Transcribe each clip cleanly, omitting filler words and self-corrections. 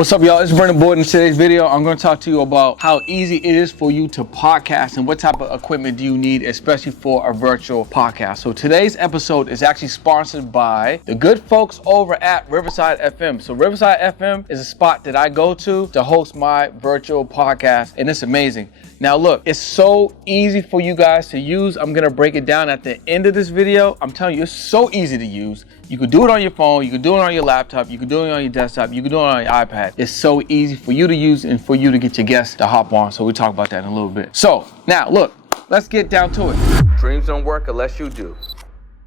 What's up, y'all? It's Brendan Boyd. In today's video, I'm going to talk to you about how easy it is for you to podcast and what type of equipment do you need, especially for a virtual podcast. So today's episode is actually sponsored by the good folks over at Riverside FM. So Riverside FM is a spot that I go to host my virtual podcast, and it's amazing. Now look, it's so easy for you guys to use. I'm going to break it down at the end of this video. I'm telling you, it's so easy to use. You can do it on your phone, you can do it on your laptop, you can do it on your desktop, you can do it on your iPad. It's so easy for you to use and for you to get your guests to hop on. So we'll talk about that in a little bit. So now look, let's get down to it. Dreams don't work unless you do.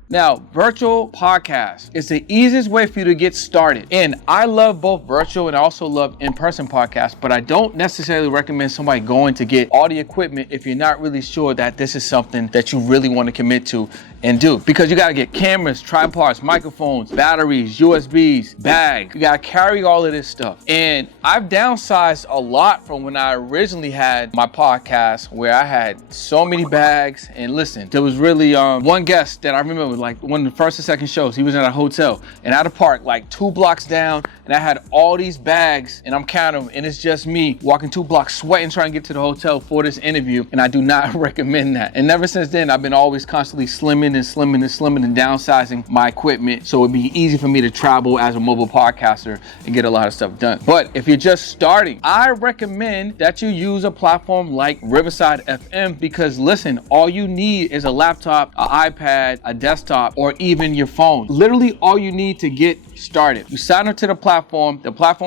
Now, virtual podcast is the easiest way for you to get started. And I love both virtual and I also love in-person podcasts, but I don't necessarily recommend somebody going to get all the equipment if you're not really sure that this is something that you really want to commit to and do. Because you got to get cameras, tripods, microphones, batteries, USBs, bags. You got to carry all of this stuff. And I've downsized a lot from when I originally had my podcast where I had so many bags. And listen, there was really one guest that I remember, like one of the first and second shows, he was at a hotel and I had to park like 2 blocks down and I had all these bags and I'm counting them and it's just me walking 2 blocks sweating trying to get to the hotel for this interview, and I do not recommend that. And ever since then I've been always constantly slimming and downsizing my equipment so it'd be easy for me to travel as a mobile podcaster and get a lot of stuff done. But if you're just starting, I recommend that you use a platform like Riverside FM because listen, all you need is a laptop, an iPad, a desktop, or even your phone. Literally all you need to get started. You sign up to the platform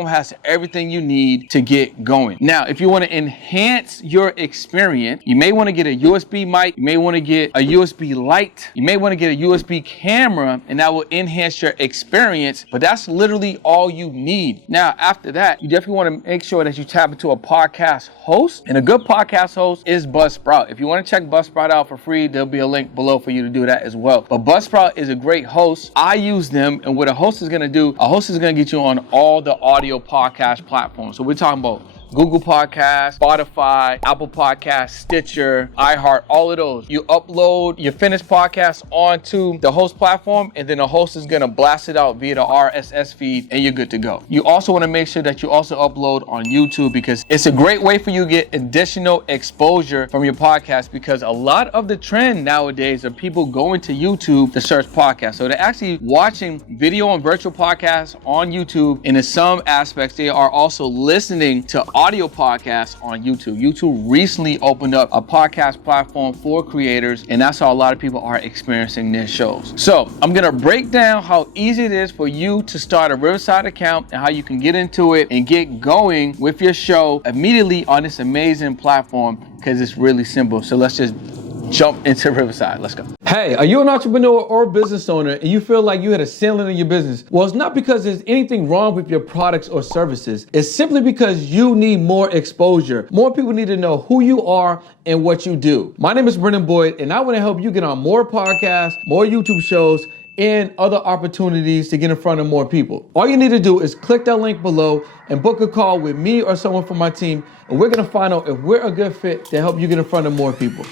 has everything you need to get going. Now, if you want to enhance your experience, you may want to get a USB mic, you may want to get a USB light, you may want to get a USB camera, and that will enhance your experience, but that's literally all you need. Now, after that, you definitely want to make sure that you tap into a podcast host, and a good podcast host is Buzzsprout. If you want to check Buzzsprout out for free, there'll be a link below for you to do that as well. But Buzzsprout is a great host. I use them, and what a host is going to do, a host is going to get you on all the audio podcast platforms. So we're talking about Google Podcasts, Spotify, Apple Podcasts, Stitcher, iHeart, all of those. You upload your finished podcast onto the host platform, and then the host is going to blast it out via the RSS feed, and you're good to go. You also want to make sure that you also upload on YouTube because it's a great way for you to get additional exposure from your podcast, because a lot of the trend nowadays are people going to YouTube to search podcasts. So they're actually watching video and virtual podcasts on YouTube, and in some aspects, they are also listening to audio podcasts on YouTube. YouTube recently opened up a podcast platform for creators, and that's how a lot of people are experiencing their shows. So I'm gonna break down how easy it is for you to start a Riverside account and how you can get into it and get going with your show immediately on this amazing platform, because it's really simple. So let's just jump into Riverside. Let's go. Hey, are you an entrepreneur or business owner and you feel like you had a ceiling in your business? Well, it's not because there's anything wrong with your products or services. It's simply because you need more exposure. More people need to know who you are and what you do. My name is Brendan Boyd, and I want to help you get on more podcasts, more YouTube shows, and other opportunities to get in front of more people. All you need to do is click that link below and book a call with me or someone from my team, and we're going to find out if we're a good fit to help you get in front of more people.